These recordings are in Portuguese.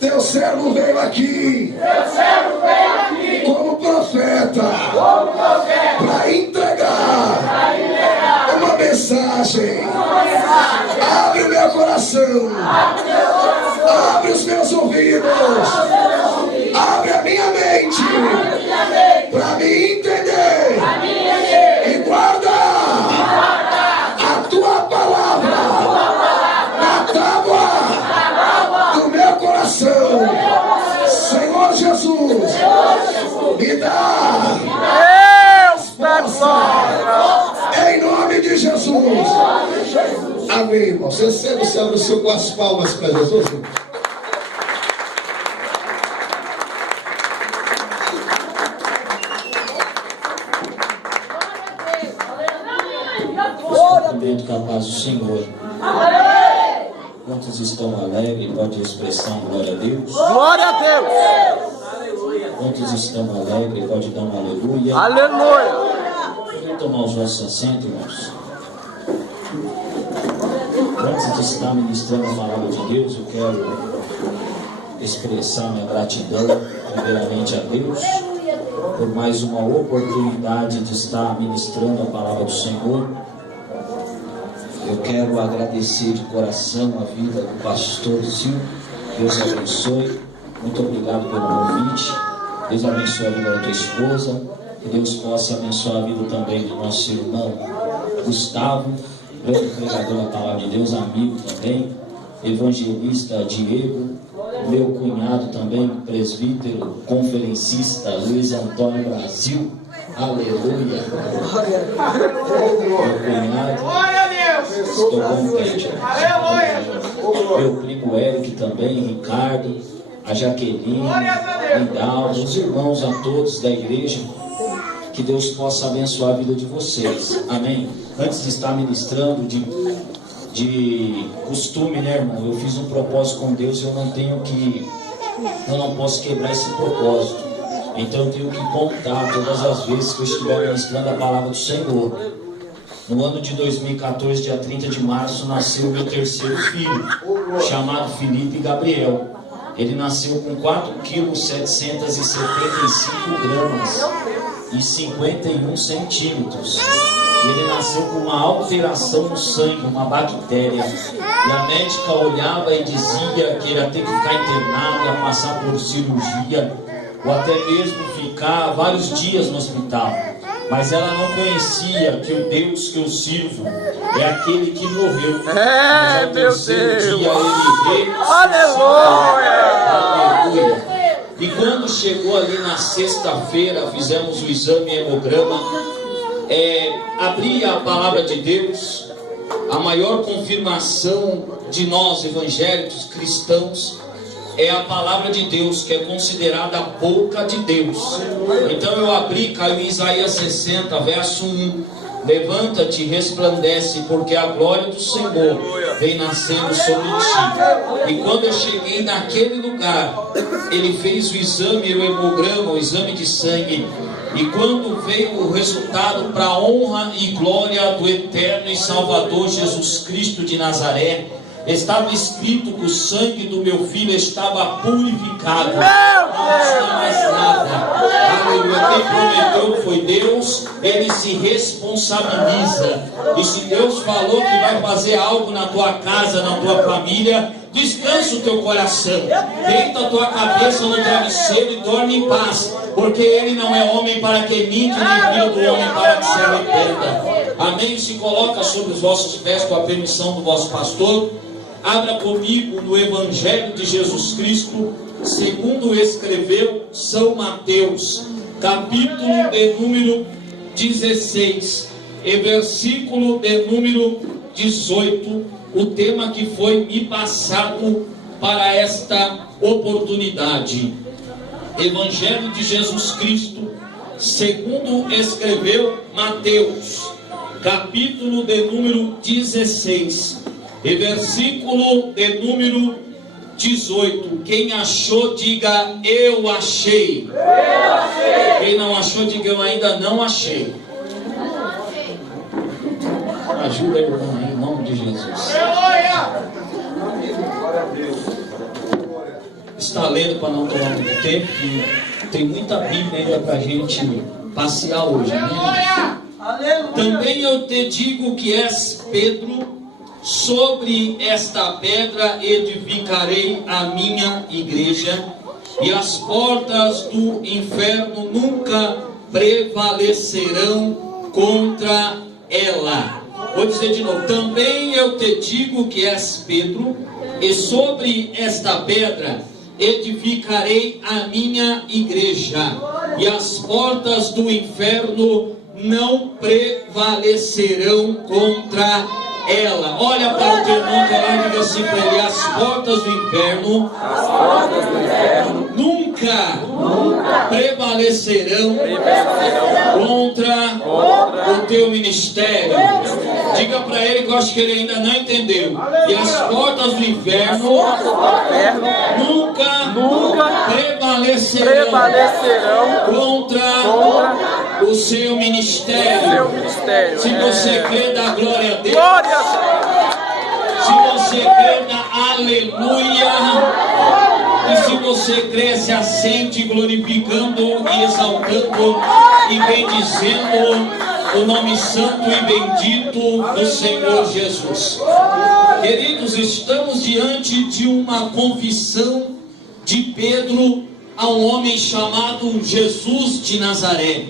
Teu servo veio aqui como profeta para entregar uma mensagem. Abre o meu coração, abre os meus ouvidos, abre a minha mente para me entender e guarda a tua palavra na tábua do meu coração. Senhor Jesus, me dá força em nome de Jesus. Amém, irmão. Você recebe o céu no seu com as palmas para Jesus, irmão. Cumprimento com a paz do Senhor. Quantos estão alegres? Pode expressar glória a Deus. Glória a Deus. Quantos estão alegres? Pode dar um aleluia. Aleluia. Vamos tomar os nossos assentos, irmãos. Antes de estar ministrando a palavra de Deus, eu quero expressar minha gratidão, primeiramente a Deus, por mais uma oportunidade de estar ministrando a palavra do Senhor. Eu quero agradecer de coração a vida do pastor Silvio. Deus abençoe. Muito obrigado pelo convite. Deus abençoe a vida da tua esposa. Que Deus possa abençoar a vida também do nosso irmão Gustavo, grande pregador da palavra de Deus, amigo também, evangelista Diego, meu cunhado também, presbítero, conferencista Luiz Antônio Brasil. Aleluia. Meu cunhado, estou contente. Meu primo Eric também, Ricardo, a Jaqueline, Lindalva, os irmãos a todos da igreja. Que Deus possa abençoar a vida de vocês. Amém. Antes de estar ministrando de costume, né, irmão? Eu fiz um propósito com Deus e eu não posso quebrar esse propósito. Então eu tenho que contar todas as vezes que eu estiver ministrando a palavra do Senhor. No ano de 2014, dia 30 de março, nasceu meu terceiro filho, chamado Felipe Gabriel. Ele nasceu com 4,775 kg e 51 centímetros. Ele nasceu com uma alteração no sangue, uma bactéria. E a médica olhava e dizia que ele ia ter que ficar internado, ia passar por cirurgia, ou até mesmo ficar vários dias no hospital. Mas ela não conhecia que o Deus que eu sirvo é aquele que morreu. Mas ao terceiro dia ele veio. Aleluia! Aleluia! E quando chegou ali na sexta-feira, fizemos o exame hemograma, abri a palavra de Deus, a maior confirmação de nós evangélicos cristãos é a palavra de Deus, que é considerada a boca de Deus. Então eu abri, caiu em Isaías 60, verso 1. Levanta-te e resplandece, porque a glória do Senhor vem nascendo sobre ti. E quando eu cheguei naquele lugar, ele fez o exame, o hemograma, o exame de sangue. E quando veio o resultado, para a honra e glória do eterno e Salvador Jesus Cristo de Nazaré, estava escrito que o sangue do meu filho estava purificado. Não tinha mais nada. Aleluia. Quem prometeu foi Deus. Ele se responsabiliza. E se Deus falou que vai fazer algo na tua casa, na tua família, descansa o teu coração. Deita a tua cabeça no travesseiro e dorme em paz. Porque Ele não é homem para que minta, nem filho do homem para que se arrependa. Amém? Se coloca sobre os vossos pés com a permissão do vosso pastor. Abra comigo no Evangelho de Jesus Cristo, segundo escreveu São Mateus, capítulo de número 16, e versículo de número 18, o tema que foi me passado para esta oportunidade. Evangelho de Jesus Cristo, segundo escreveu Mateus, capítulo de número 16, e versículo de número 18. Quem achou, diga eu achei. Eu achei. Quem não achou, diga eu ainda não achei. Ajuda, irmão, em nome de Jesus. estar lendo para não tomar muito tempo, que tem muita Bíblia ainda para a gente passear hoje. Né? Também eu te digo que és Pedro, sobre esta pedra edificarei a minha igreja, e as portas do inferno nunca prevalecerão contra ela. Vou dizer de novo: também eu te digo que és Pedro, e sobre esta pedra edificarei a minha igreja, e as portas do inferno não prevalecerão contra ela. Olha para o teu irmão que lá e diga assim para ele: as portas do inferno nunca prevalecerão contra o teu ministério. Diga para ele, que eu acho que ele ainda não entendeu. E as portas do inferno nunca prevalecerão contra o seu ministério. Se você crê, dá glória a Deus. Se você crê, dá aleluia. E se você crê, se assente glorificando e exaltando e bendizendo o nome santo e bendito do Senhor Jesus. Queridos, estamos diante de uma confissão de Pedro a um homem chamado Jesus de Nazaré.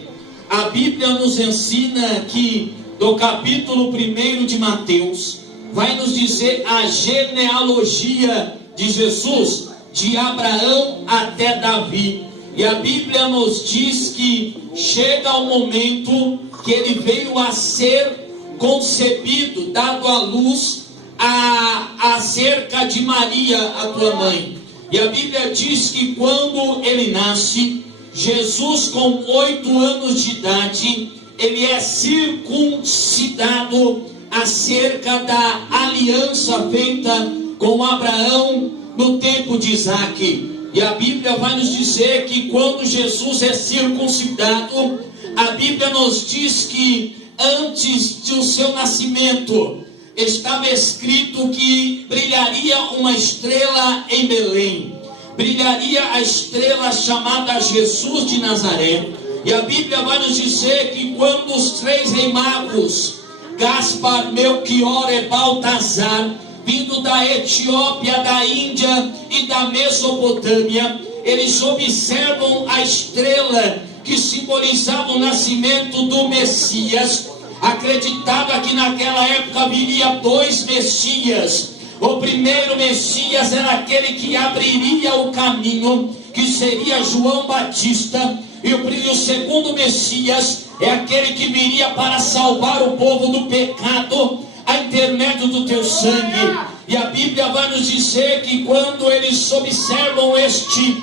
A Bíblia nos ensina que no capítulo 1 de Mateus vai nos dizer a genealogia de Jesus, de Abraão até Davi. E a Bíblia nos diz que chega o momento que ele veio a ser concebido, dado à luz a cerca de Maria, a tua mãe. E a Bíblia diz que quando ele nasce, Jesus, com 8 anos de idade, ele é circuncidado acerca da aliança feita com Abraão no tempo de Isaque. E a Bíblia vai nos dizer que quando Jesus é circuncidado, a Bíblia nos diz que antes do seu nascimento estava escrito que brilharia uma estrela em Belém. Brilharia a estrela chamada Jesus de Nazaré. E a Bíblia vai nos dizer que quando os 3 reis magos, Gaspar, Melquior e Baltazar, vindo da Etiópia, da Índia e da Mesopotâmia, eles observam a estrela que simbolizava o nascimento do Messias. Acreditava que naquela época viria 2 Messias. O primeiro Messias era aquele que abriria o caminho, que seria João Batista. E o segundo Messias é aquele que viria para salvar o povo do pecado, a intermédio do teu sangue. E a Bíblia vai nos dizer que quando eles observam este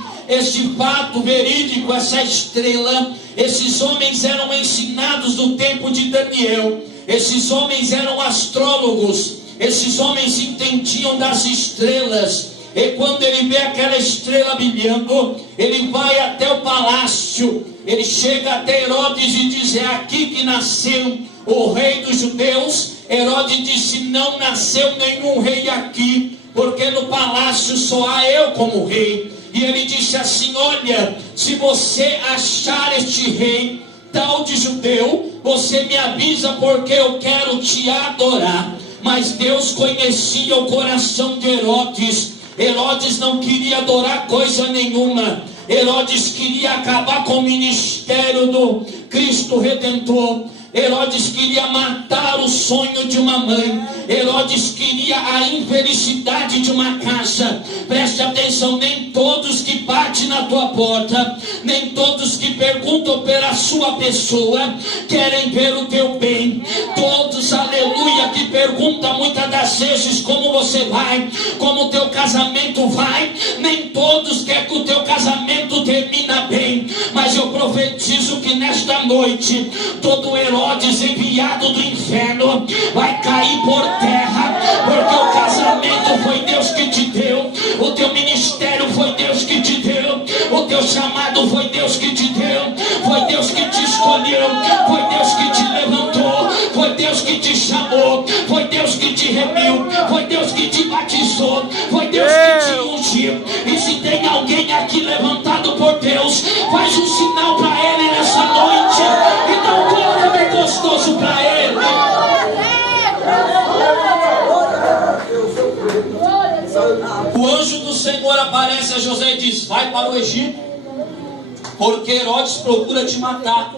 fato verídico, essa estrela, esses homens eram ensinados no tempo de Daniel. Esses homens eram astrólogos. Esses homens entendiam das estrelas. E quando ele vê aquela estrela brilhando, ele vai até o palácio. Ele chega até Herodes e diz: é aqui que nasceu o rei dos judeus. Herodes disse: não nasceu nenhum rei aqui, porque no palácio só há eu como rei. E ele disse assim: olha, se você achar este rei tal de judeu, você me avisa, porque eu quero te adorar. Mas Deus conhecia o coração de Herodes. Herodes não queria adorar coisa nenhuma. Herodes queria acabar com o ministério do Cristo Redentor. Herodes queria matar o sonho de uma mãe. Herodes queria a infelicidade de uma casa. Preste atenção: nem todos que batem na tua porta, nem todos que perguntam pela sua pessoa querem ver o teu bem. Todos, aleluia, que perguntam muitas das vezes como você vai, como o teu casamento vai. Nem todos querem que o teu casamento termine bem. Mas eu profetizo que nesta noite todo Herodes enviado do inferno vai cair por terra, porque o casamento foi Deus que te deu, o teu ministério foi Deus que te deu, o teu chamado foi Deus que te deu, foi Deus que te escolheu, foi Deus que te levantou, foi Deus que te chamou, foi Deus que te remiu, foi Deus que te batizou, foi Deus que te ungiu. E se tem alguém Senhor aparece a José e diz: vai para o Egito, porque Herodes procura te matar.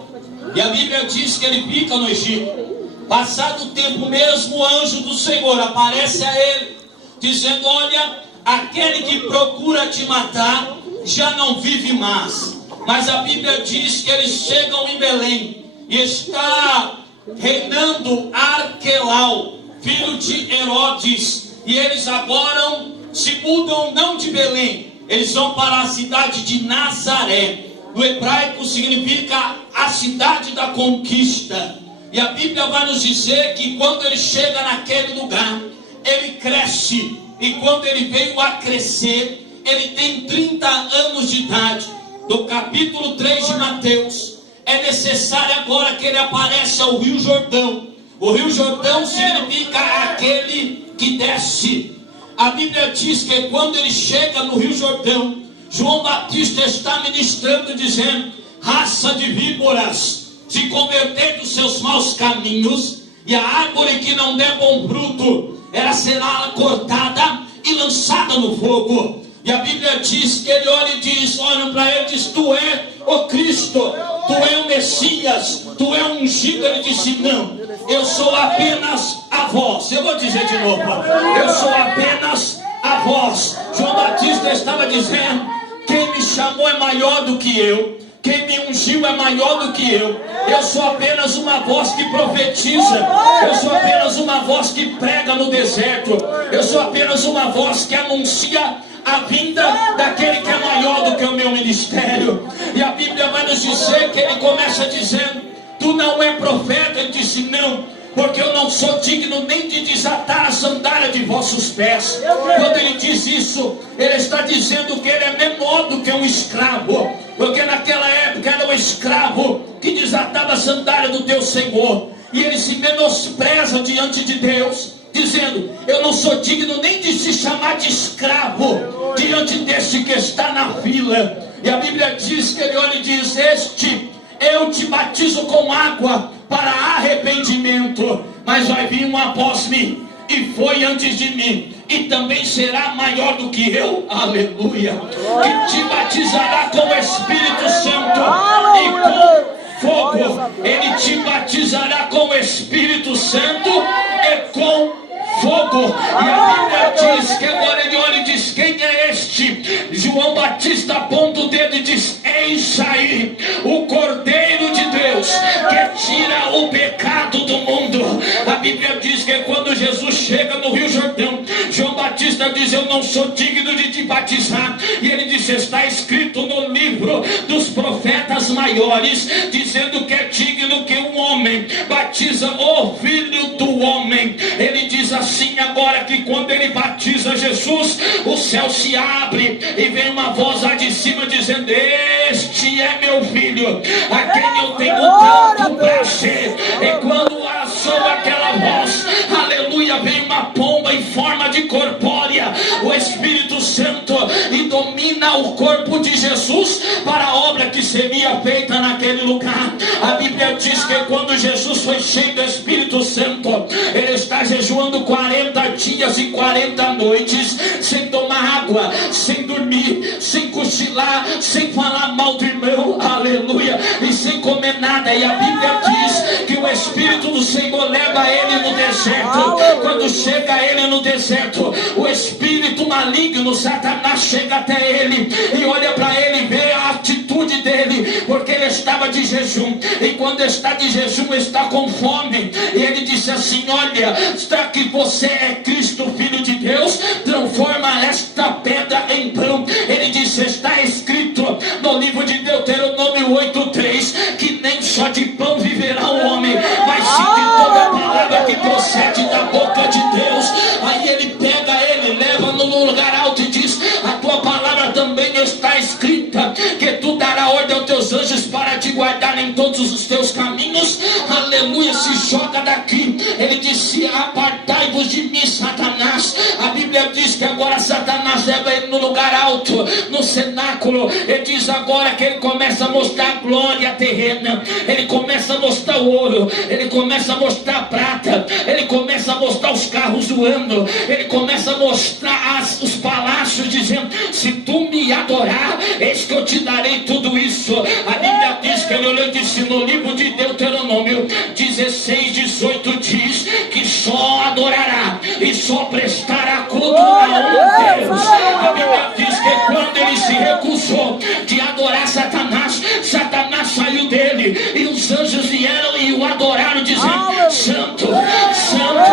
E a Bíblia diz que ele fica no Egito. Passado o tempo, mesmo o anjo do Senhor aparece a ele, dizendo: olha, aquele que procura te matar já não vive mais. Mas a Bíblia diz que eles chegam em Belém e está reinando Arquelau, filho de Herodes. E eles agora se mudam não de Belém, eles vão para a cidade de Nazaré. No hebraico significa a cidade da conquista. E a Bíblia vai nos dizer que quando ele chega naquele lugar, ele cresce. E quando ele veio a crescer, ele tem 30 anos de idade. No capítulo 3 de Mateus, é necessário agora que ele apareça ao Rio Jordão. O Rio Jordão significa aquele que desce. A Bíblia diz que quando ele chega no Rio Jordão, João Batista está ministrando, dizendo: raça de víboras, se converter dos seus maus caminhos, e a árvore que não der bom fruto, ela será cortada e lançada no fogo. E a Bíblia diz que ele olha e diz, olha para ele e diz: tu é o Cristo, tu é o Messias, tu é o ungido. Ele disse: não, eu sou apenas a voz. Eu vou dizer de novo: eu sou apenas a voz. João Batista estava dizendo: quem me chamou é maior do que eu, quem me ungiu é maior do que eu. Eu sou apenas uma voz que profetiza. Eu sou apenas uma voz que prega no deserto. Eu sou apenas uma voz que anuncia a vinda daquele que é maior do que o meu ministério. E a Bíblia vai nos dizer que ele começa dizendo: tu não é profeta. Ele disse: não, porque eu não sou digno nem de desatar a sandália de vossos pés. Quando ele diz isso, ele está dizendo que ele é menor do que um escravo, porque naquela época era o escravo que desatava a sandália do teu Senhor. E ele se menospreza diante de Deus, dizendo: eu não sou digno nem de se chamar de escravo diante deste que está na fila. E a Bíblia diz que ele olha e diz: eu te batizo com água para arrependimento, mas vai vir um após mim, e foi antes de mim, e também será maior do que eu, aleluia, que te batizará com o Espírito Santo e com fogo. Ele te batizará com o Espírito Santo e com fogo. E a Bíblia diz que agora ele olha e diz: quem é este? João Batista aponta o dedo e diz: eis aí o Cordeiro de Deus que tira o pecado do mundo. A Bíblia diz que quando Jesus chega no Rio Jordão, João Batista diz: eu não sou digno de te batizar. E ele diz: está escrito no livro dos profetas maiores, dizendo que é digno que um homem batiza o Filho do Homem. Ele diz assim agora que quando ele batiza Jesus, o céu se abre e vem uma voz lá de cima dizendo: este é meu filho, a quem eu tenho tanto prazer. E quando soa aquela voz, aleluia, vem uma pomba em forma de corpórea, o Espírito Santo, e domina o corpo de Jesus para a obra que seria feita naquele lugar. A Bíblia diz que quando Jesus foi cheio do Espírito Santo, ele está jejuando 40 dias e 40 noites, sem tomar água, sem dormir, sem cochilar, sem falar mal do irmão, aleluia, e sem comer nada. E a Bíblia diz que o Espírito do Senhor leva ele no deserto. Quando chega ele no deserto, o espírito maligno, Satanás, chega até ele e olha para ele e vê a atitude dele, porque ele estava de jejum, e quando está de jejum está com fome, e ele disse assim: olha, está que você é Cristo, Filho de Deus, transforma esta pedra em pão. Ele disse: está escrito no livro de Deuteronômio 8:3 que nem só de pão viverá o homem, mas sim de toda a palavra que procede da boca de Deus. Aí ele pega ele, leva no lugar alto e diz: a tua palavra também está escrita, que tu dará ordem aos teus anjos para te guardar em todos os teus caminhos, aleluia. Se joga daqui. Ele disse: apartai-vos de mim, Satanás. A Bíblia diz que agora Satanás leva ele ele no lugar alto, no cenáculo. Ele diz agora que ele começa a mostrar a glória terrena, ele começa a mostrar o ouro, ele começa a mostrar a prata, ele começa a mostrar os carros voando, ele começa a mostrar os palácios, dizendo: se tu me adorar, eis que eu te darei tudo isso. A Bíblia diz que ele olhou e disse no livro de Deuteronômio 16:18, diz que só adorará e só prestará culto a um Deus. A Bíblia diz que quando ele se recusou de adorar Satanás, Satanás saiu dele e os anjos vieram e o adoraram, dizendo: santo, santo,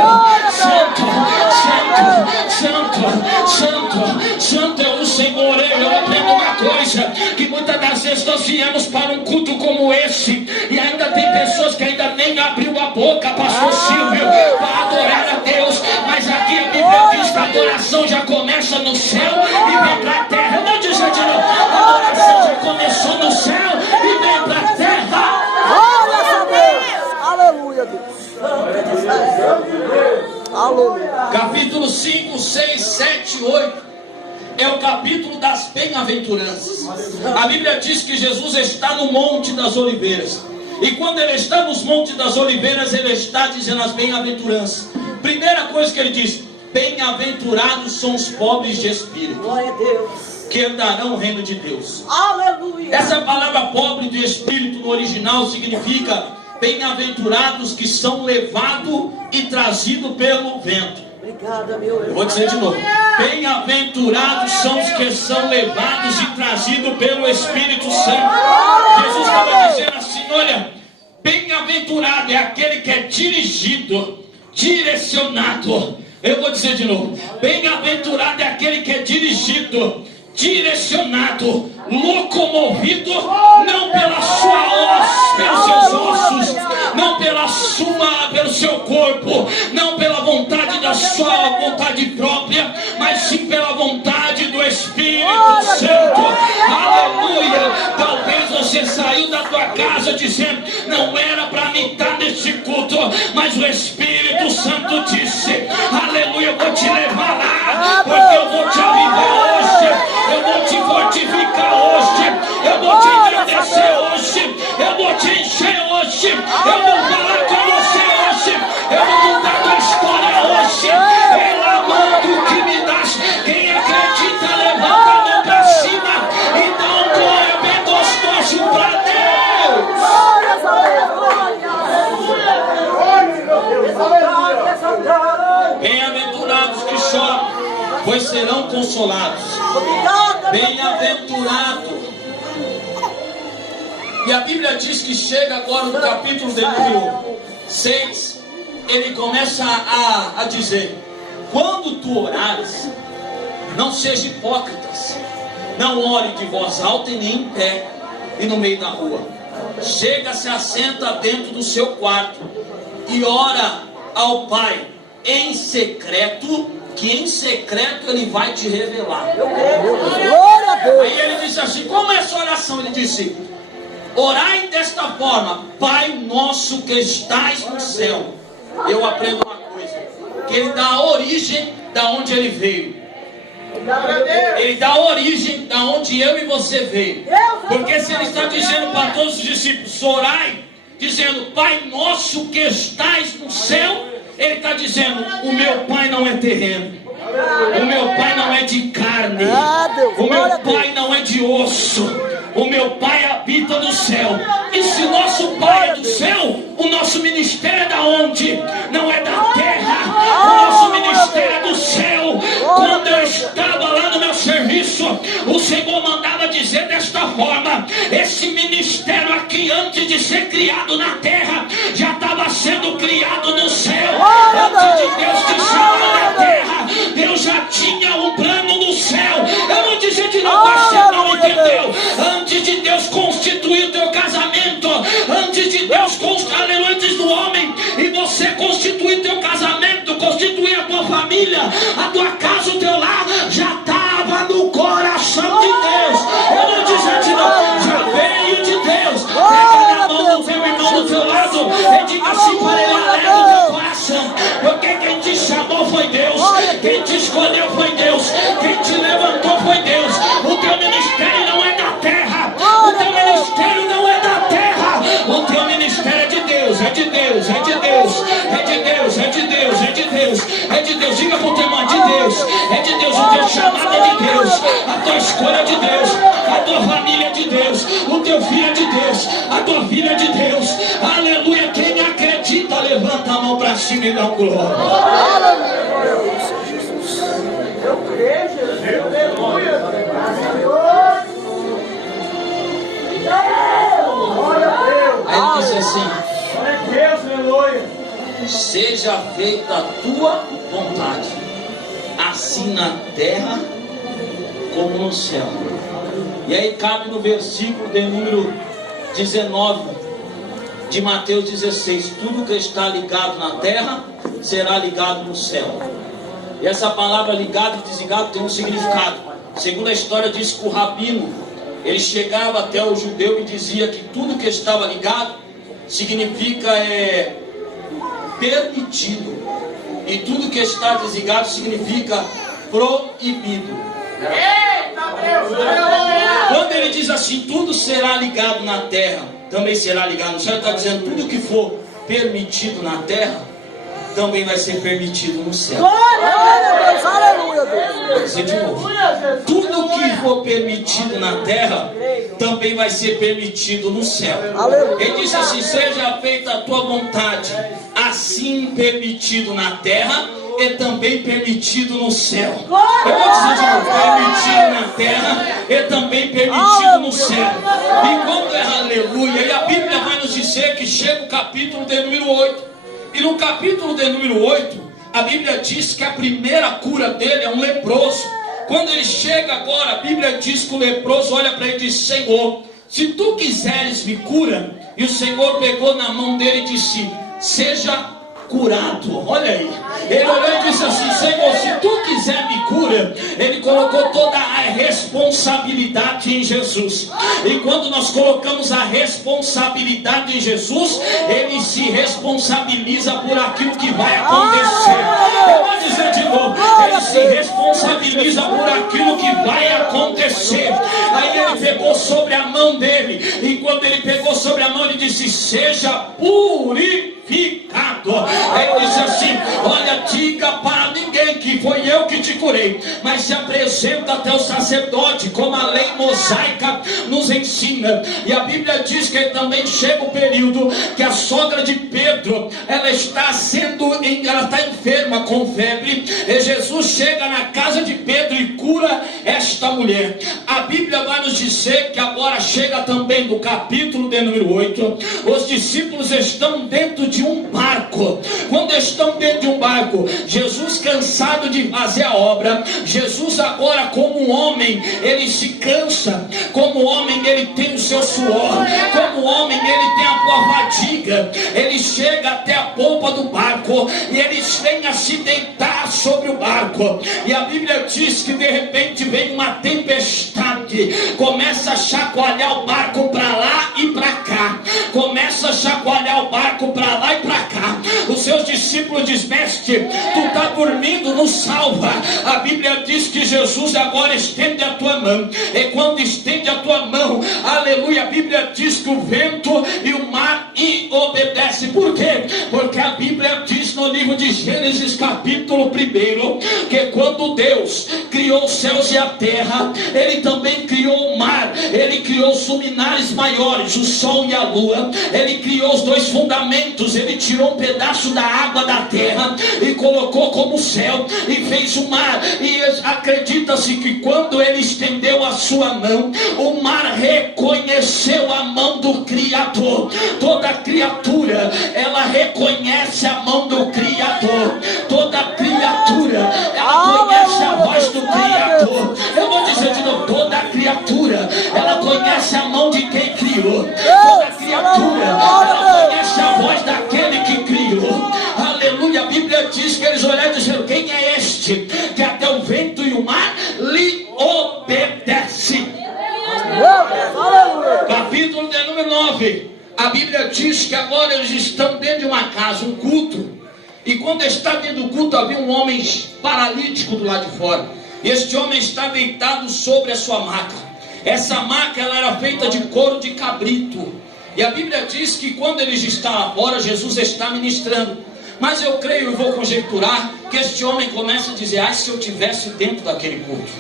santo, santo, santo, santo, santo é o Senhor. Eu aprendo uma coisa, que muitas das vezes nós viemos para um culto como esse e ainda tem pessoas que ainda nem abriu a boca, pastor Silvio, para adorar a Deus. Mas aqui a Bíblia diz que a adoração já começa no céu e vem para a terra. Eu vou dizer de novo: a adoração já começou no céu e vem para a terra. Glória a Deus. Aleluia, Deus. Aleluia. Capítulo 5, 6, 7, 8 é o capítulo das bem-aventuranças. A Bíblia diz que Jesus está no Monte das Oliveiras, e quando ele está nos Montes das Oliveiras, ele está dizendo as bem-aventuranças. Primeira coisa que ele diz: bem-aventurados são os pobres de espírito, Glória a Deus. que herdarão o reino de Deus. Aleluia. Essa palavra pobre de espírito no original significa bem-aventurados que são levados e trazidos pelo vento. Obrigada, meu irmão. Eu vou dizer de novo: bem-aventurados são os que são levados e trazidos pelo Espírito Santo. Jesus estava dizendo assim: olha, bem-aventurado é aquele que é dirigido, direcionado. Eu vou dizer de novo: bem-aventurado é aquele que é dirigido, direcionado, locomovido, não pela sua pelos seus ossos, não pelo seu corpo, não pela vontade da sua vontade própria, mas sim pela vontade do Espírito Santo. Aleluia. Talvez você saiu da tua casa dizendo: não era para mim estar neste culto, mas o Espírito Santo disse: aleluia, eu vou te levar lá, porque eu vou te avivar hoje, eu vou te fortificar hoje, eu vou te engrandecer hoje, eu vou te encher hoje, eu vou falar com você hoje, eu vou mudar tua história hoje. Pela mão do que me das, quem acredita levanta a mão para cima e dá um glória bem gostoso para Deus. Bem-aventurados que choram, pois serão consolados. Bem-aventurado. E a Bíblia diz que chega agora no capítulo de número 6, ele começa a dizer: quando tu orares, não seja hipócritas, não ore de voz alta e nem em pé e no meio da rua. Chega, se assenta dentro do seu quarto e ora ao Pai em secreto, que em secreto ele vai te revelar. Glória a Deus. Aí ele disse assim: como é essa oração? Ele disse: orai desta forma: Pai nosso que estás no céu. Eu aprendo uma coisa, que ele dá a origem da onde ele veio. Ele dá a origem da onde eu e você veio. Porque se ele está dizendo para todos os discípulos: orai, dizendo Pai nosso que estás no céu, ele está dizendo: o meu Pai não é terreno, o meu Pai não é de carne, o meu Pai não é de osso, o meu Pai habita no céu. E se nosso Pai é do céu, o nosso ministério é da onde? Não é da terra, o nosso ministério é do céu. Quando eu estava lá no meu serviço, o Senhor mandava dizer desta forma: esse ministério aqui, antes de ser criado na terra, já estava sendo criado no céu. Antes de Deus te chamar na terra, Deus já tinha um plano no céu. Eu vou dizer de novo, você não entendeu? Antes de Deus constituir o teu casamento, antes de Deus aleluia, antes do homem e você constituir teu casamento, constituir a tua família, a tua casa, o teu lar, já estava no coração de Deus. Eu vou dizer de novo, já veio de Deus. Pega na mão do teu irmão do teu lado tua escolha é de Deus, a tua família é de Deus, o teu filho é de Deus, a tua filha é de Deus. Aleluia. Quem acredita, levanta a mão para cima e dá um glória. Eu creio, Jesus. Aleluia. Aí ele disse assim: Glória a Deus, aleluia. seja feita a tua vontade, assim na terra como no céu. E aí cabe no versículo de número 19 de Mateus 16: tudo que está ligado na terra será ligado no céu. E essa palavra ligado e desligado tem um significado. Segundo a história, diz que o rabino, ele chegava até o judeu e dizia que tudo que estava ligado significa permitido, e tudo que está desligado significa proibido. Quando ele diz assim, tudo será ligado na terra, também será ligado no céu, ele está dizendo, tudo que for permitido na terra também vai ser permitido no céu. Glória a Deus, aleluia, Deus. Vou dizer de novo. Tudo que for permitido na terra também vai ser permitido no céu. Ele disse assim: seja feita a tua vontade, assim permitido na terra e também permitido no céu. Eu vou dizer de novo: permitido na terra e também permitido no céu. E quando é aleluia, e a Bíblia vai nos dizer que chega o capítulo de número 8. E no capítulo de número 8, a Bíblia diz que a primeira cura dele é um leproso. Quando ele chega agora, a Bíblia diz que o leproso olha para ele e diz: Senhor, se tu quiseres me cura. E o Senhor pegou na mão dele e disse: seja curado. Olha aí, ele olhou e disse assim: Senhor, se tu quiser me cura. Ele colocou toda a responsabilidade em Jesus. E quando nós colocamos a responsabilidade em Jesus, ele se responsabiliza por aquilo que vai acontecer. Eu vou dizer de novo: ele se responsabiliza por aquilo que vai acontecer. Aí ele pegou sobre a mão dele, e quando ele pegou sobre a mão, ele disse: seja purificado. Aí ele disse assim: olha, diga para ninguém que foi eu que te curei, mas se apresenta até o sacerdote, como a lei mosaica nos ensina. E a Bíblia diz que também chega o período que a sogra de Pedro, ela está enferma com febre, e Jesus chega na casa de Pedro e cura esta mulher. A Bíblia vai nos dizer que agora chega também no capítulo de número 8, os discípulos estão dentro de um barco. Quando estão dentro de um barco, Jesus cansado de fazer a obra, Jesus agora como homem, ele se cansa, como homem ele tem o seu suor, como homem ele tem a sua fadiga, ele chega até a polpa do barco, e eles vêm a se deitar sobre o barco, e a Bíblia diz que de repente vem uma tempestade, começa a chacoalhar o barco para lá e para cá, começa a chacoalhar o barco para lá e para cá. Os seus discípulos dizem: mestre, tu está dormindo, nos salva. A Bíblia diz que Jesus agora estende a tua mão, e quando estende a tua mão, aleluia, a Bíblia diz que o vento e o mar obedecem. Por quê? Porque a Bíblia diz no livro de Gênesis capítulo 1, que quando Deus criou os céus e a terra, ele também criou o mar, ele criou os luminares maiores, o sol e a lua, ele criou os dois fundamentos, ele tirou um pedaço da água da terra e colocou como céu, e fez o mar. E acredita-se que quando ele estendeu a sua mão, o mar reconheceu a mão do Criador. Toda criatura, ela reconhece a mão do Criador. Toda criatura, ela conhece a voz do Criador. Eu vou dizer de novo: toda criatura, ela conhece a mão de quem criou. Toda criatura, ela conhece a voz daquele que criou. Aleluia. A Bíblia diz que eles olharam e disseram: quem é este que até o vento e o mar lhe obedece? Capítulo de número 9. A Bíblia diz que agora eles estão dentro de uma casa, um culto, e quando está dentro do culto, havia um homem paralítico do lado de fora, e este homem está deitado sobre a sua maca. Essa maca, ela era feita de couro de cabrito, e a Bíblia diz que quando eles estão lá fora, Jesus está ministrando. Mas eu creio e vou conjecturar que este homem começa a dizer: se eu tivesse dentro daquele culto.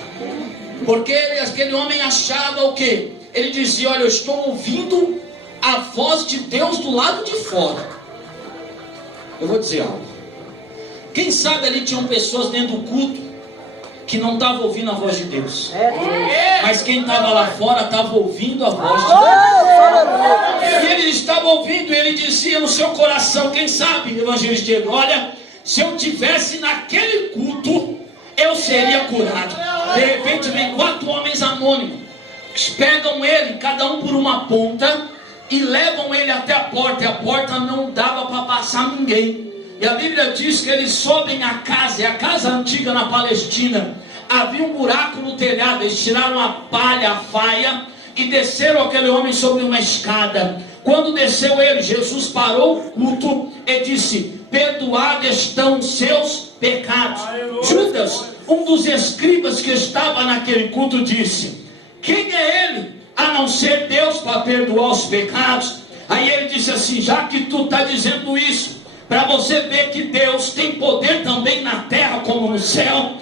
Porque aquele homem achava o quê? Ele dizia: olha, eu estou ouvindo a voz de Deus do lado de fora. Eu vou dizer algo. Quem sabe ali tinham pessoas dentro do culto que não estavam ouvindo a voz de Deus. Mas quem estava lá fora estava ouvindo a voz de Deus. E ele estava ouvindo, e ele dizia no seu coração, quem sabe, evangelista Diego, olha, se eu tivesse naquele culto, eu seria curado. De repente vem 4 homens anônimos, pegam ele, cada um por uma ponta, e levam ele até a porta, e a porta não dava para passar ninguém. E a Bíblia diz que eles sobem a casa, é a casa antiga na Palestina. Havia um buraco no telhado, eles tiraram a palha, a faia, e desceram aquele homem sobre uma escada. Quando desceu ele, Jesus parou o culto e disse: perdoados estão seus pecados. Judas, um dos escribas que estava naquele culto, disse: quem é ele, a não ser Deus, para perdoar os pecados? Aí ele disse assim: já que tu está dizendo isso, para você ver que Deus tem poder também na terra como no céu,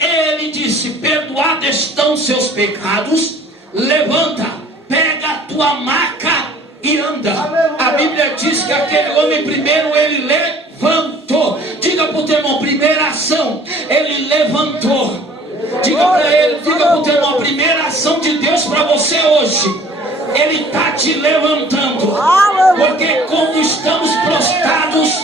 ele disse: perdoados estão seus pecados, levanta, pega a tua maca e anda. A Bíblia diz que aquele homem primeiro ele levantou. Diga para o teu irmão, primeira ação, ele levantou. Diga para ele, diga para o teu irmão, a primeira ação de Deus para você hoje, ele está te levantando. Porque quando estamos prostrados,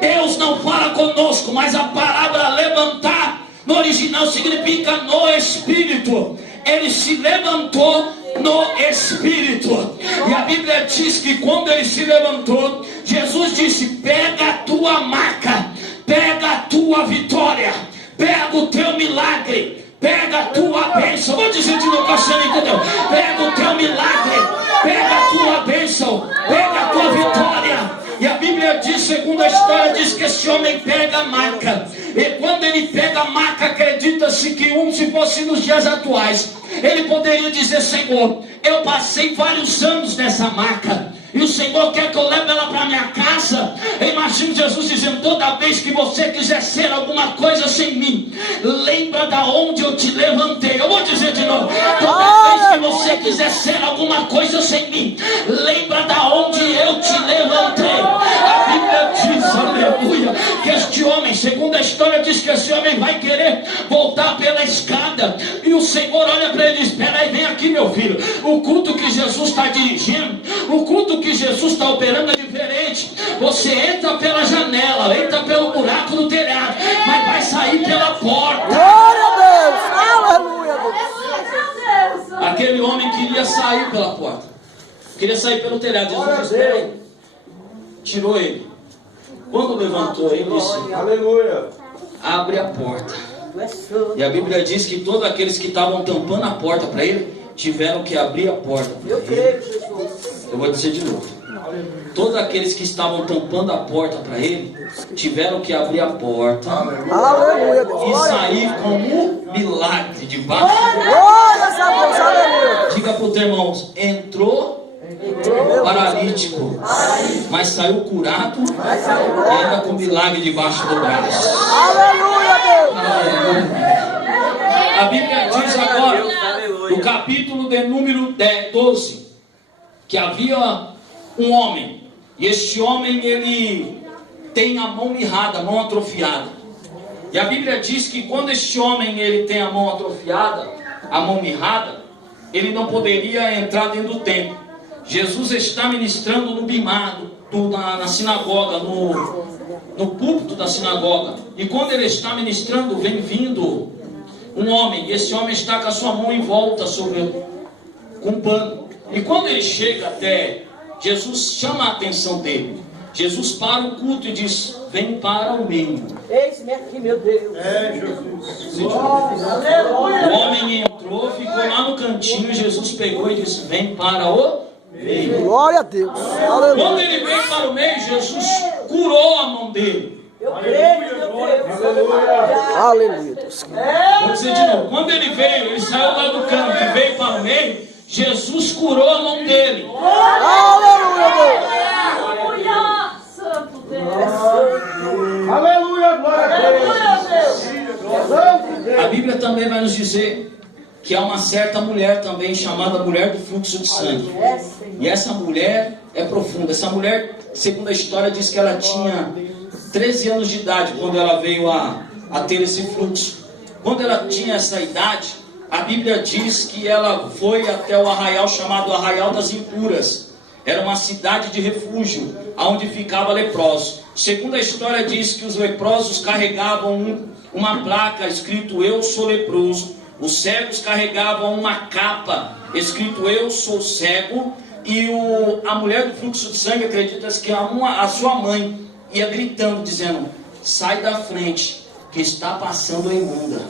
Deus não fala conosco, mas a palavra levantar no original significa no Espírito. Ele se levantou no Espírito. E a Bíblia diz que quando ele se levantou, Jesus disse: pega a tua maca, pega a tua vitória, pega o teu milagre, pega a tua bênção. Vou dizer de novo, você não entendeu? Pega o teu milagre, pega a tua bênção, pega a tua vitória. E a Bíblia diz, segundo a história, diz que esse homem pega a maca. E quando ele pega a maca, acredita-se que se fosse nos dias atuais, ele poderia dizer: Senhor, eu passei vários anos nessa maca, e o Senhor quer que eu leve ela para minha casa. Eu imagino Jesus dizendo: toda vez que você quiser ser alguma coisa sem mim, lembra da onde eu te levantei. Eu vou dizer de novo: toda vez que você quiser ser alguma coisa sem mim, lembra da onde eu te levantei. A Bíblia diz, aleluia, que este homem, segundo a história, diz que esse homem vai querer voltar pela escada, e o Senhor olha para ele e diz: espera aí, vem aqui, meu filho. O culto que Jesus está dirigindo, o culto que Jesus está operando é diferente. Você entra pela janela, entra pelo buraco do telhado, mas vai sair pela porta. Glória a Deus, aleluia, Deus. Aquele homem queria sair pela porta, queria sair pelo telhado. Jesus disse: espera aí. Tirou ele. Quando levantou ele, disse: aleluia, abre a porta. E a Bíblia diz que todos aqueles que estavam tampando a porta para ele tiveram que abrir a porta para ele. Eu vou dizer de novo: todos aqueles que estavam tampando a porta para ele tiveram que abrir a porta, Aleluia, Deus. e sair com um milagre debaixo. Glória a Deus, aleluia. Diga para o teu irmão: entrou paralítico, mas saiu curado, e ainda com milagre debaixo do braço. Aleluia, Deus. A Bíblia diz agora, no capítulo de número 12, que havia um homem, e este homem ele tem a mão mirrada, a mão atrofiada. E a Bíblia diz que quando este homem ele tem a mão atrofiada, a mão mirrada, ele não poderia entrar dentro do templo. Jesus está ministrando no bimar, na sinagoga, no púlpito da sinagoga. E quando ele está ministrando, vem vindo um homem. E esse homem está com a sua mão em volta com um pano. E quando ele chega até Jesus, chama a atenção dele. Jesus para o culto e diz: vem para o meio. Eis-me aqui, meu Deus. Jesus. O homem entrou, ficou lá no cantinho. Jesus pegou e disse: vem para o meio. Glória a Deus, aleluia. Quando ele veio para o meio, Jesus curou a mão dele. Eu creio, meu Deus. Aleluia, Deus. Vou dizer de novo: quando ele veio, ele saiu lá do canto e veio para o meio, Jesus curou a mão dele. Aleluia, Deus. Aleluia, santo Deus. Aleluia, glória a Deus. A Bíblia também vai nos dizer que há uma certa mulher também, chamada mulher do fluxo de sangue. E essa mulher é profunda. Essa mulher, segundo a história, diz que ela tinha 13 anos de idade quando ela veio a ter esse fluxo. Quando ela tinha essa idade, a Bíblia diz que ela foi até o arraial chamado Arraial das Impuras. Era uma cidade de refúgio, onde ficava leprosos. Segundo a história diz que os leprosos carregavam uma placa escrito "Eu sou leproso". Os cegos carregavam uma capa escrito "Eu sou cego". E a mulher do fluxo de sangue, acredita-se que a sua mãe ia gritando, dizendo: sai da frente, que está passando a imunda.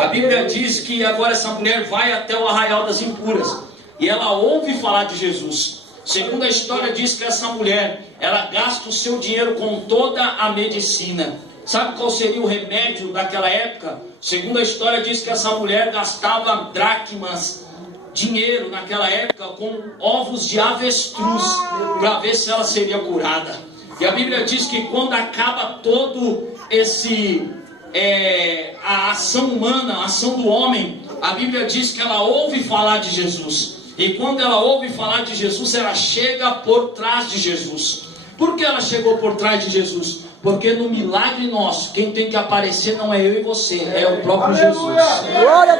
A Bíblia diz que agora essa mulher vai até o Arraial das Impuras e ela ouve falar de Jesus. Segundo a história diz que essa mulher, ela gasta o seu dinheiro com toda a medicina. Sabe qual seria o remédio daquela época? Segundo a história diz que essa mulher gastava dracmas, dinheiro naquela época, com ovos de avestruz, para ver se ela seria curada. E a Bíblia diz que quando acaba todo a ação humana, a ação do homem, a Bíblia diz que ela ouve falar de Jesus. E quando ela ouve falar de Jesus, ela chega por trás de Jesus. Por que ela chegou por trás de Jesus? Porque no milagre nosso, quem tem que aparecer não é eu e você, é o próprio Jesus.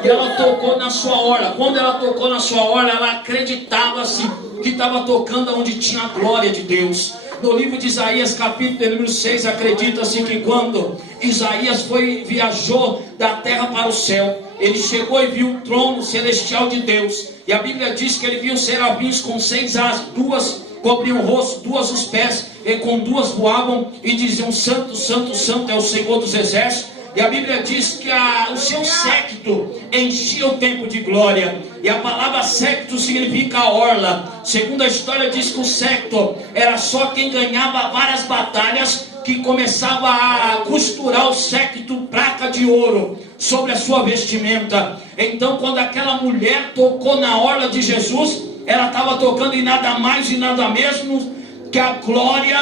E ela tocou na sua hora. Quando ela tocou na sua hora, ela acreditava-se que estava tocando onde tinha a glória de Deus. No livro de Isaías, capítulo número 6, acredita-se que quando Isaías viajou da terra para o céu, ele chegou e viu o trono celestial de Deus. E a Bíblia diz que ele viu serafins com 6 asas, 2 cobriam o rosto, 2 os pés, e com 2 voavam e diziam: Santo, Santo, Santo é o Senhor dos Exércitos. E a Bíblia diz que o seu séquito enchia o templo de glória. E a palavra séquito significa orla. Segundo a história diz que o séquito era só quem ganhava várias batalhas, que começava a costurar o séquito placa de ouro sobre a sua vestimenta. Então quando aquela mulher tocou na orla de Jesus, ela estava tocando em nada mais e nada menos que a glória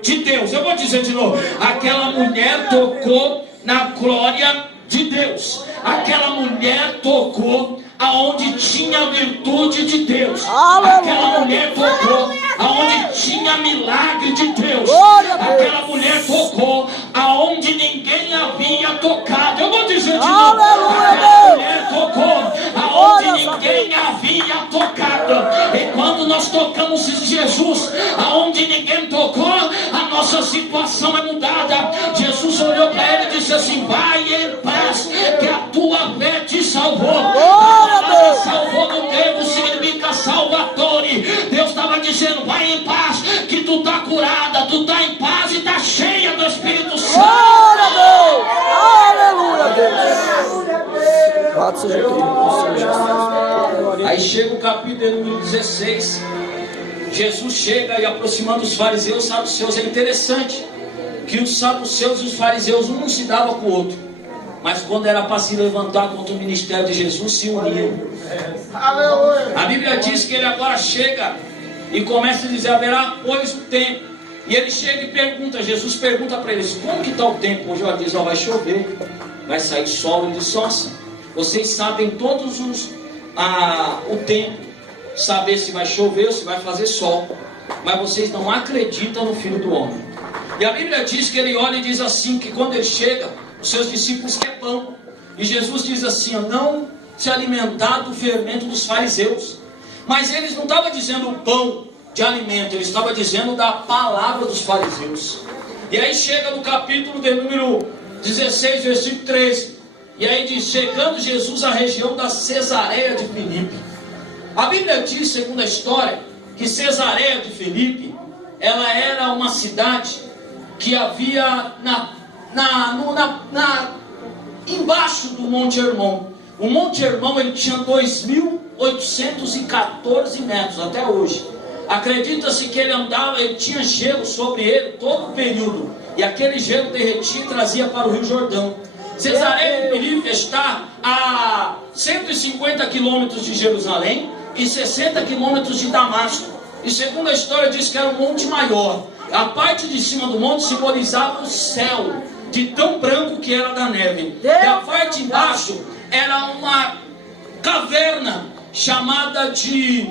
de Deus. Eu vou dizer de novo: aquela mulher tocou na glória de Deus. Aquela mulher tocou aonde tinha a virtude de Deus. Aquela mulher tocou aonde tinha milagre de Deus. Aquela mulher tocou aonde ninguém havia tocado. Eu vou dizer de novo: aquela mulher tocou aonde ninguém havia tocado. E quando nós tocamos Jesus aonde ninguém tocou, a nossa situação é mudada. Jesus olhou para ela e disse assim: vai em paz, que a tua fé te salvou. A palavra salvou no grego significa salvatore. Deus estava dizendo: vai em paz, que tu está curada, tu está em paz e está cheia do Espírito Santo. Aleluia, Deus. Louvado seja Cristo. Aí chega o capítulo número 16. Jesus chega e, aproximando os fariseus, os saduceus. É interessante que os saduceus e os fariseus, um não se dava com o outro, mas quando era para se levantar contra o ministério de Jesus, se uniam. A Bíblia diz que ele agora chega e começa a dizer: haverá pois o tempo. E ele chega e pergunta, Jesus pergunta para eles: como que está o tempo? Hoje ela diz: vai chover, vai sair sol. Ele diz: nossa, vocês sabem todos o tempo, saber se vai chover ou se vai fazer sol, mas vocês não acreditam no Filho do Homem. E a Bíblia diz que ele olha e diz assim, que quando ele chega, os seus discípulos querem pão. E Jesus diz assim: não se alimentar do fermento dos fariseus. Mas eles não estavam dizendo o pão de alimento, eles estavam dizendo da palavra dos fariseus. E aí chega no capítulo de número 16, versículo 13. E aí diz: chegando Jesus à região da Cesareia de Filipe. A Bíblia diz, segundo a história, que Cesareia de Filipe, ela era uma cidade que havia embaixo do Monte Hermon. O Monte Hermon, ele tinha 2.814 metros até hoje. Acredita-se que ele tinha gelo sobre ele todo o período, e aquele gelo derretia e trazia para o Rio Jordão. Cesareia de Filipe está a 150 quilômetros de Jerusalém e 60 quilômetros de Damasco. E segundo a história diz que era um monte maior. A parte de cima do monte simbolizava o céu, de tão branco que era da neve. E a parte de baixo era uma caverna chamada de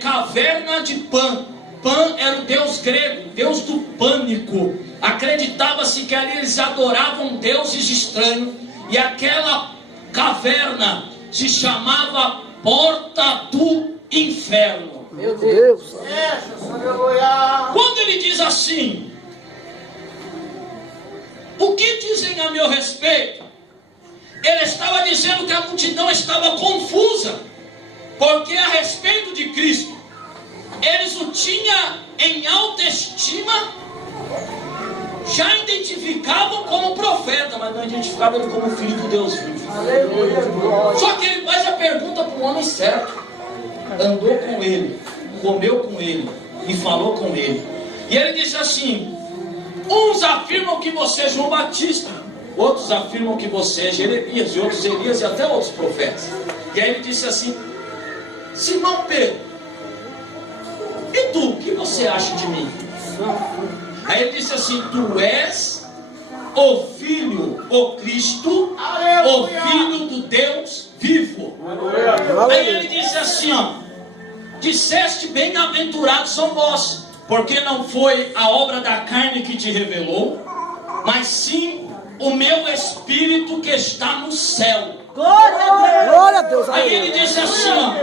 caverna de Pan. Pan era o deus grego, deus do pânico. Acreditava-se que ali eles adoravam deuses estranhos, e aquela caverna se chamava Porta do Inferno. Meu Deus. Quando ele diz assim: o que dizem a meu respeito? Ele estava dizendo que a multidão estava confusa, porque a respeito de Cristo eles o tinham em alta estima, já identificavam como profeta, mas não identificavam ele como filho do Deus vivo. Só que ele faz a pergunta para o homem certo, andou com ele, comeu com ele e falou com ele. E ele disse assim: uns afirmam que você é João Batista, outros afirmam que você é Jeremias, e outros Elias, e até outros profetas. E aí ele disse assim: Simão Pedro, e tu, o que você acha de mim? Aí ele disse assim: tu és o Filho, o Cristo, o Filho do Deus vivo. Aí ele disse assim, ó: disseste, bem-aventurados são vós, porque não foi a obra da carne que te revelou, mas sim o meu Espírito que está no céu. Glória a Deus. Aí ele disse assim, ó: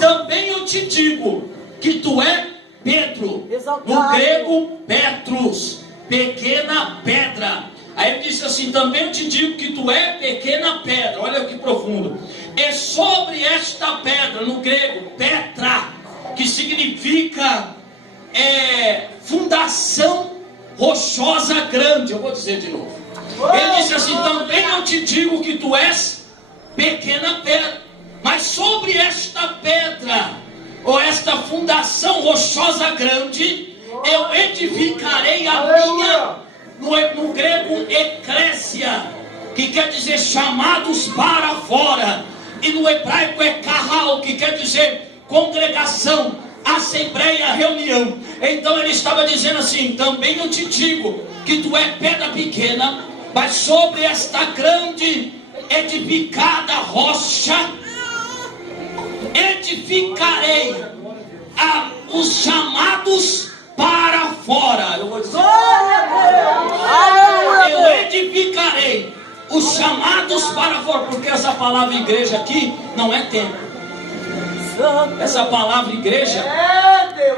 também eu te digo que tu é Pedro, no grego Petrus, pequena pedra. Aí ele disse assim: também eu te digo que tu é pequena pedra. Olha que profundo. E sobre esta pedra, no grego Petra, que significa fundação rochosa grande. Eu vou dizer de novo. Ele disse assim: também eu te digo que tu és pequena pedra, mas sobre esta pedra, ou esta fundação rochosa grande, eu edificarei a minha, no grego eclésia, que quer dizer chamados para fora, e no hebraico é kahal, que quer dizer congregação, assembleia, reunião. Então ele estava dizendo assim: também eu te digo que tu é pedra pequena, mas sobre esta grande edificada rocha edificarei os chamados para fora. Eu vou dizer, eu edificarei os chamados para fora, porque essa palavra igreja aqui não é templo. Essa palavra igreja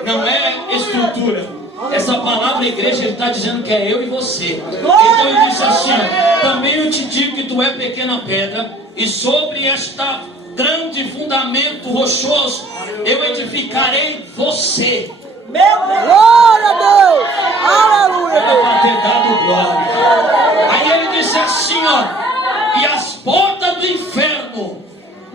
não é estrutura. Essa palavra igreja, ele está dizendo que é eu e você. Então ele disse assim: também eu te digo que tu é pequena pedra, e sobre esta grande fundamento rochoso eu edificarei você. Meu Deus. Glória a Deus. Aleluia. Era para ter dado glória. Aí ele disse assim, ó: e as portas do inferno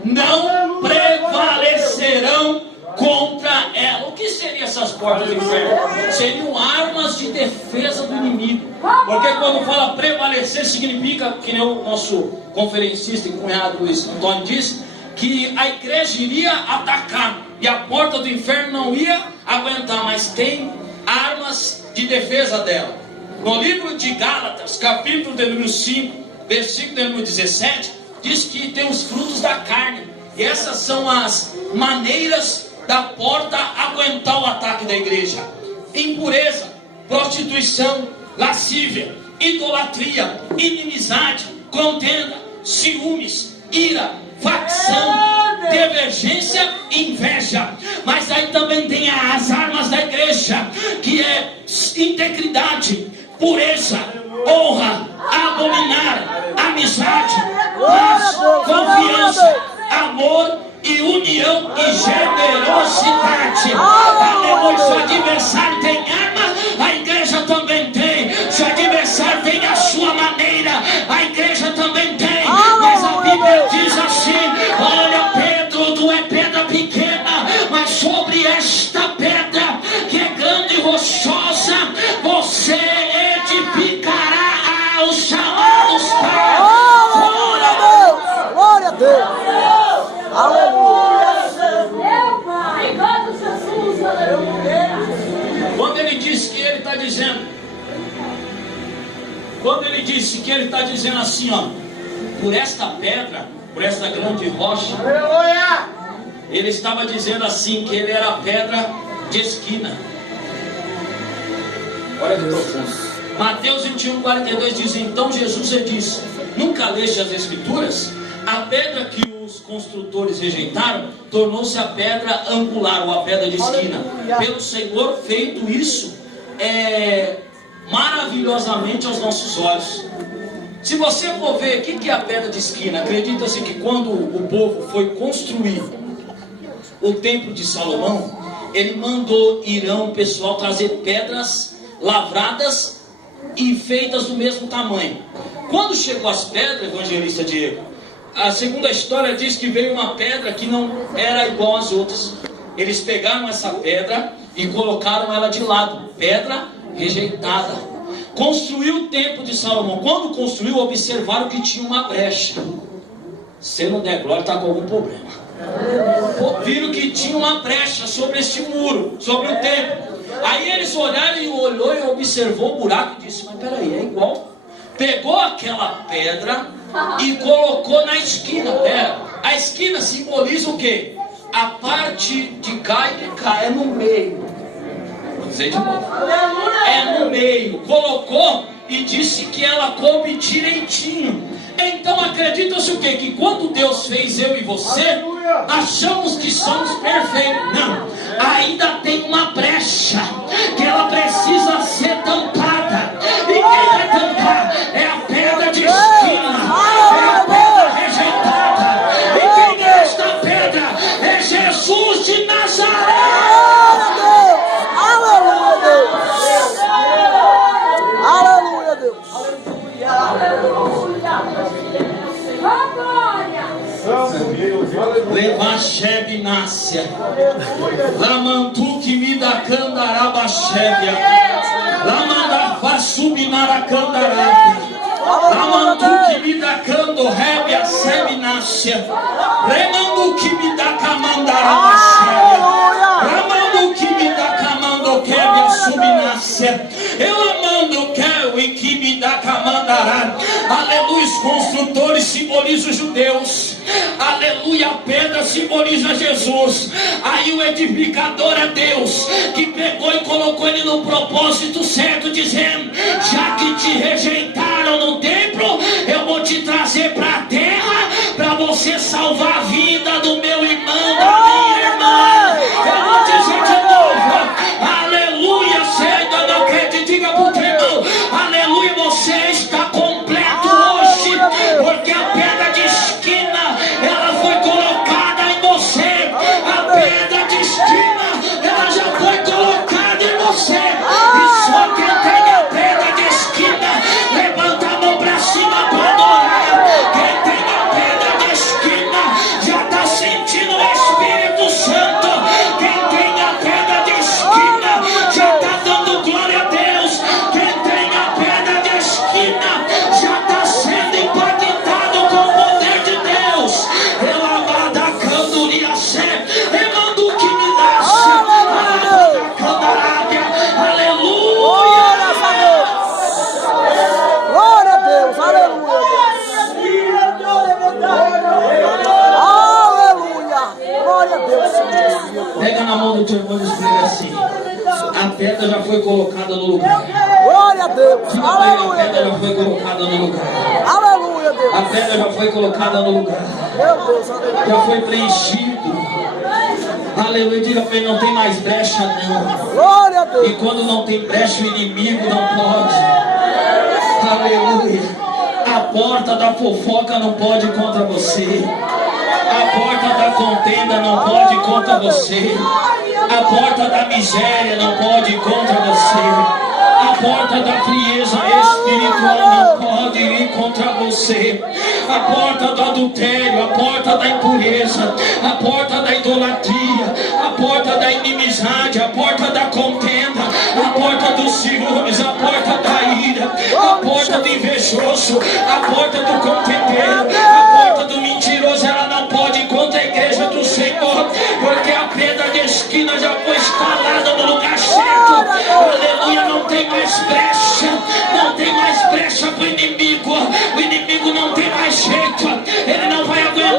não prevalecerão contra ela. O que seriam essas portas do inferno? Seriam armas de defesa do inimigo. Porque quando fala prevalecer, significa, que nem o nosso conferencista e cunhado Luiz Antônio disse, que a igreja iria atacar e a porta do inferno não ia aguentar, mas tem armas de defesa dela. No livro de Gálatas, capítulo de número 5, versículo de número 17, diz que tem os frutos da carne, e essas são as maneiras da porta aguentar o ataque da igreja: impureza, prostituição, lascívia, idolatria, inimizade, contenda, ciúmes, ira, facção, divergência, inveja. Mas aí também tem as armas da igreja, que é integridade, pureza, honra, abominar, amizade, paz, confiança, amor e união e generosidade. Aleluia. Se o adversário tem arma, a igreja também tem. Se o adversário tem a sua maneira, a igreja também tem. Mas a Bíblia diz assim: olha, Pedro, tu é pedra pequena, mas sobre esta pedra, que é grande e rochosa, você edificará os chamados para fora. Glória a Deus. Aleluia. Quando ele disse que ele está dizendo, quando ele disse que ele está dizendo assim, ó: por esta pedra por essa grande rocha. Aleluia. Ele estava dizendo assim, que ele era a pedra de esquina. Olha que profundo. Mateus 21:42 diz: então Jesus lhe disse: nunca leste as escrituras? A pedra que os construtores rejeitaram tornou-se a pedra angular, ou a pedra de esquina. Pelo Senhor feito isso maravilhosamente aos nossos olhos. Se você for ver o que é a pedra de esquina, acredita-se que quando o povo foi construir o templo de Salomão, ele mandou Irão, o pessoal, trazer pedras lavradas e feitas do mesmo tamanho. Quando chegou as pedras, evangelista Diego, a segunda história diz que veio uma pedra que não era igual às outras. Eles pegaram essa pedra e colocaram ela de lado. Pedra rejeitada. Construiu o templo de Salomão. Quando construiu, observaram que tinha uma brecha. Se não der glória, está com algum problema. Viram que tinha uma brecha sobre este muro, sobre o templo. Aí eles olharam e olhou e observou o buraco e disse: mas peraí, é igual. Pegou aquela pedra e colocou na esquina. A esquina simboliza o quê? A parte de cá e de cá, é no meio. Vou dizer de novo. É no meio. Colocou e disse que ela coube direitinho. Então acredita-se o quê? Que quando Deus fez eu e você, achamos que somos perfeitos. Não, ainda tem uma brecha que ela precisa ser tampada. E quem vai tampar é a pedra de esquina, é a pedra rejeitada. E quem é esta pedra? É Jesus de Nazaré. Aleluia, Deus. Aleluia, Deus. Levacheb Nácia, Lamantu que me dá candarabachébia, Lamandafá subnaracandarábia, Lamantu que me dá candorrébia sebinácia, Remandu que me dá camandarabachébia, Ramandu que me dá camandoquébia subnácia, eu amando quero e que me dá camandará. Aleluia, os construtores simbolizam os judeus. Aleluia, a pedra simboliza Jesus. Aí o edificador é Deus, que pegou e colocou ele no propósito certo, dizendo: já que te rejeitaram no templo, eu vou te trazer para a terra, para você salvar a vida do meu irmão, da minha irmã. Eu vou dizer de novo: aleluia, você ainda não quer, te diga para o teu irmão: aleluia, você está completo hoje, porque a pedra de esquina, ela foi colocada em você. A pedra de esquina, ela já foi colocada em você. E só quem tem a pedra de esquina, levanta a mão para cima para adorar. Quem tem a pedra de esquina, já está sentindo o Espírito Santo. Quem tem a pedra de esquina, já está dando glória a Deus. Quem tem a pedra de esquina, já está sendo impactado com o poder de Deus. Eu amada candoria sé, remando que me dá amada candarábia. Aleluia. Glória a Deus. Aleluia. Aleluia. Glória a Deus. Pega na mão do teu irmão e explica assim: a pedra já foi colocada no lugar. Glória a Deus. Diga para ele: a Aleluia. pedra já foi colocada no lugar. Aleluia, Deus. A pedra já foi colocada no lugar. Meu Deus, aleluia. Já foi preenchido. Aleluia, diga para ele: não tem mais brecha não. Glória a Deus. E quando não tem brecha, o inimigo não pode. Aleluia. A porta da fofoca não pode ir contra você. A porta da contenda não pode ir contra você. A porta da miséria não pode ir contra você. A porta da frieza espiritual não pode ir contra você. A porta do adultério, a porta da impureza, a porta da idolatria, a porta da inimizade, a porta da contenda, a porta dos ciúmes, a porta da ira, a porta do invejoso, a porta do contendeiro, a porta do mentiroso, ela não pode ir contra a igreja do Senhor, porque a pedra de esquina já foi escalada no lugar certo. Aleluia, não tem mais brecha, não tem mais brecha para o inimigo não tem mais jeito, ele não vai aguentar.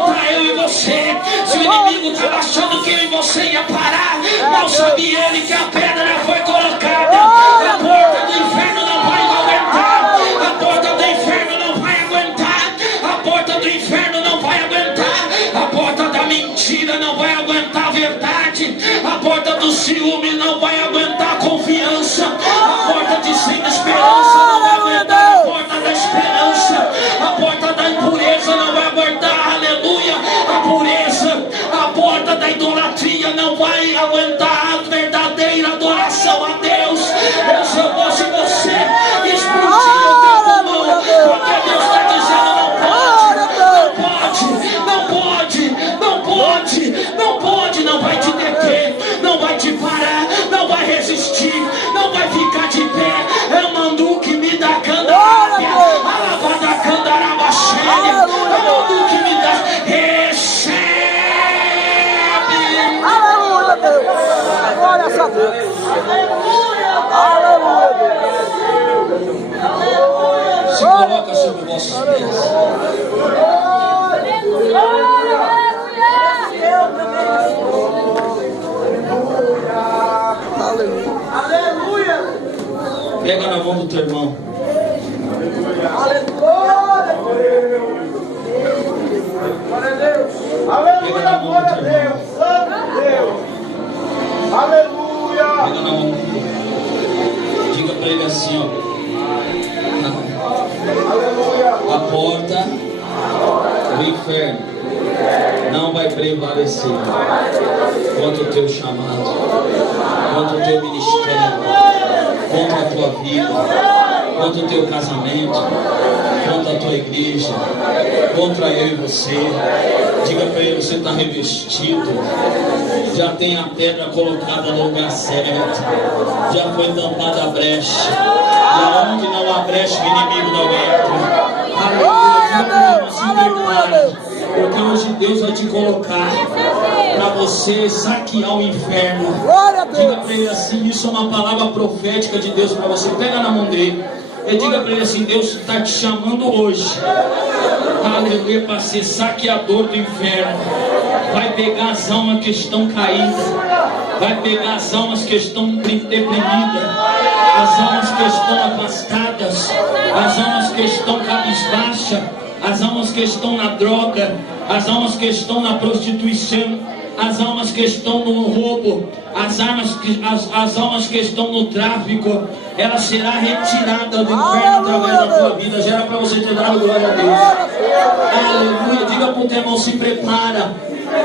verdade. A porta do ciúme não vai aguentar a confiança. A porta de sem esperança não vai aguentar a porta da esperança. A porta da impureza não vai aguentar, aleluia, a pureza. A porta da idolatria não vai aguentar a verdadeira adoração a Deus. Se eu fosse você, explodia o teu pulmão, porque Deus está dizendo: não vai te deter, não vai te parar, não vai resistir, não vai ficar de pé. É o mandu que me dá candarábia, alabada candarabachéria, é o mandu que me dá, recebe. Aleluia, Deus. Glória a Deus. Aleluia. Se coloca sobre vossos pés. Aleluia. Pega na mão do teu irmão. Aleluia, glória a Deus. Santo Deus. Aleluia. Pega na mão dele. Diga para ele assim, ó. A porta do inferno não vai prevalecer contra o teu chamado, contra o teu ministério, contra a tua vida, contra o teu casamento, contra a tua igreja, contra eu e você. Diga para ele: você está revestido, já tem a pedra colocada no lugar certo, já foi tampada a brecha, e aonde não há brecha o inimigo não entra. Aleluia, se prepara, porque hoje Deus vai te colocar para você saquear o inferno. Diga para ele assim: isso é uma palavra profética de Deus para você. Pega na mão dele e diga para ele assim: Deus está te chamando hoje, aleluia, para ser saqueador do inferno. Vai pegar as almas que estão caídas, vai pegar as almas que estão deprimidas, as almas que estão afastadas, as almas que estão cabisbaixas, as almas que estão na droga, as almas que estão na prostituição, as almas que estão no roubo, as almas que estão no tráfico. Ela será retirada do inferno através da tua vida. Já era para você ter dado glória a Deus. Aleluia. Diga para o teu irmão: se prepara,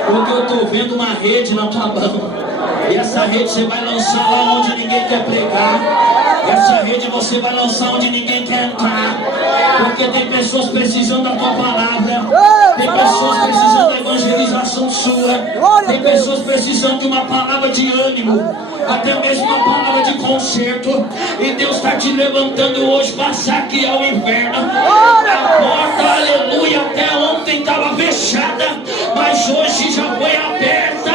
porque eu estou vendo uma rede na tua mão. E essa rede você vai lançar lá onde ninguém quer pregar. Essa rede você vai lançar onde ninguém quer entrar. Porque tem pessoas precisando da tua palavra. Tem pessoas precisando da evangelização sua. Tem pessoas precisando de uma palavra de ânimo, até mesmo uma palavra de conserto. E Deus está te levantando hoje para saquear o inferno. A porta, aleluia, até ontem estava fechada, mas hoje já foi aberta.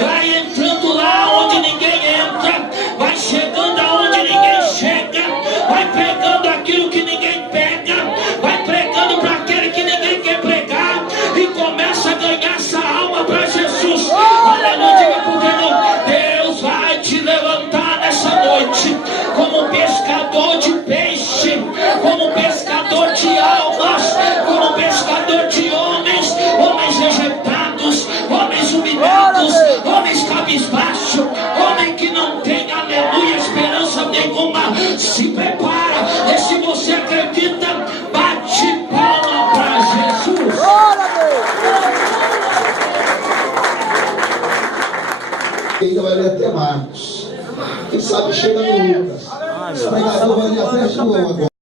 Vai entrando lá onde ninguém entra, vai chegando aonde ninguém chega, vai pegando aquilo que ninguém pega, vai pregando para aquele que ninguém quer pregar, e começa a ganhar essa alma para Jesus. Aleluia. Diga pro teu irmão: Deus vai te levantar nessa noite como pescador de peixe, como pescador de almas, como pescador de homens, homens rejeitados, homens humilhados, homens cabisbaixos, homem que não tem, aleluia, esperança nenhuma. Se prepara, e se você acredita, bate palma para Jesus. Ainda vai ler até Marcos. Quem sabe chega no Lucas. O pregador vai ler até João agora.